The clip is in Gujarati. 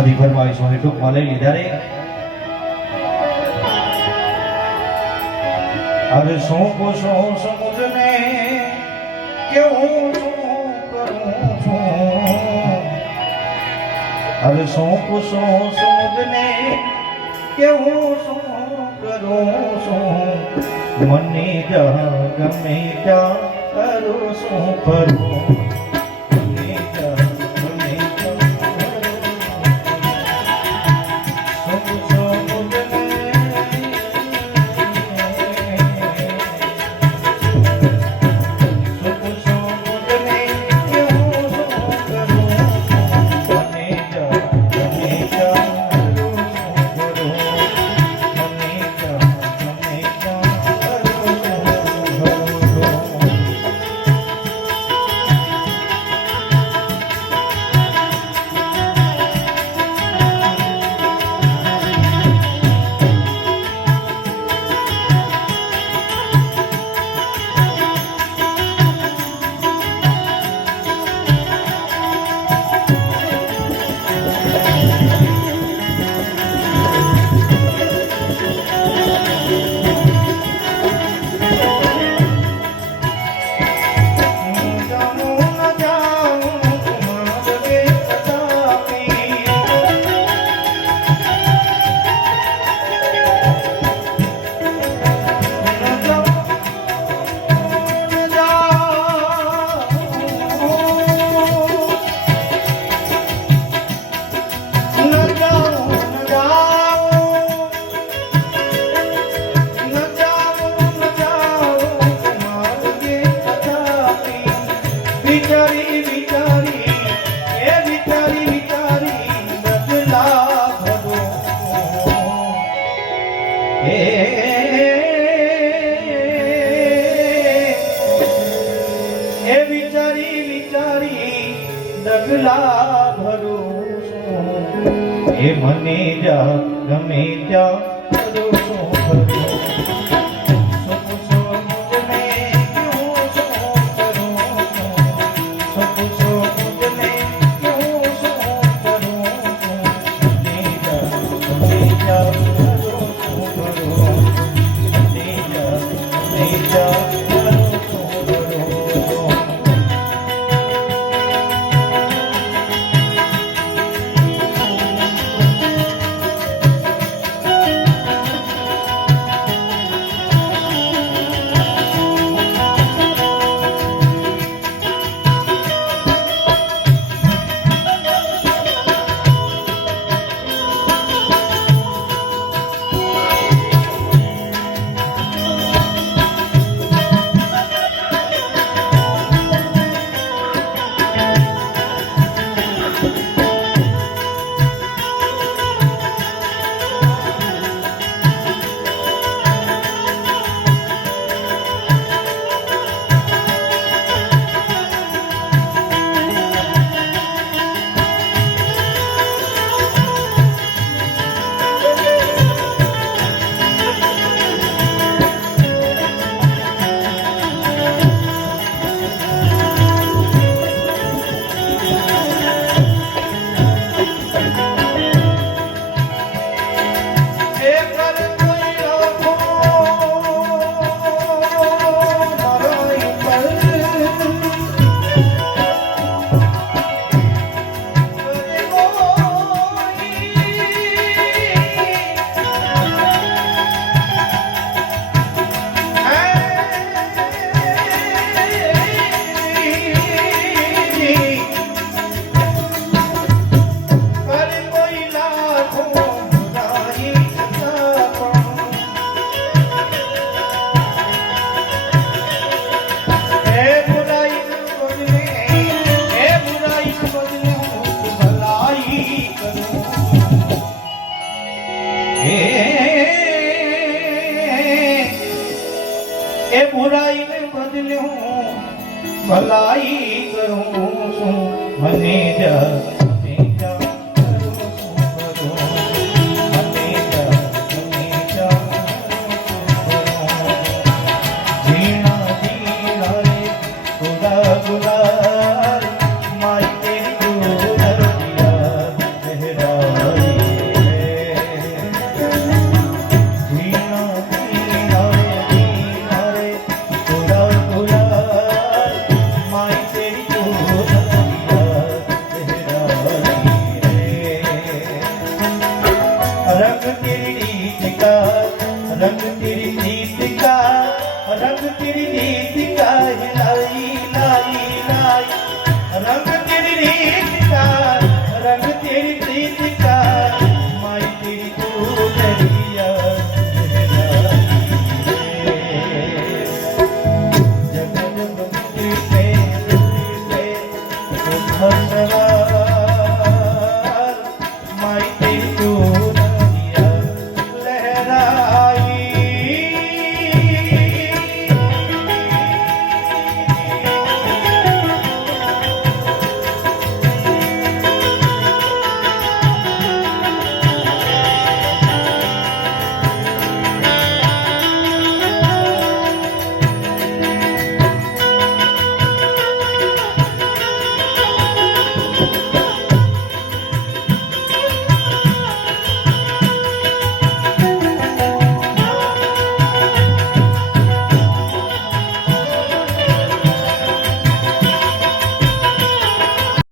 બધી ફરમાવીશ અને ટૂંકમાં લઈ લીધા રે અરે શું પૂછું સમુદ્રને કે હું શું કરું છું? અરે શું પૂછું સમુદ્રને કે હું શું કરું છું? મને જ્યાં ગમે ત્યાં કરું શું કરું ડગલા ભરું. એ મને જા ગમે ત્યાં ગમે બુરાઈ બદલે હું ભલાઈ કરું છું. મને જ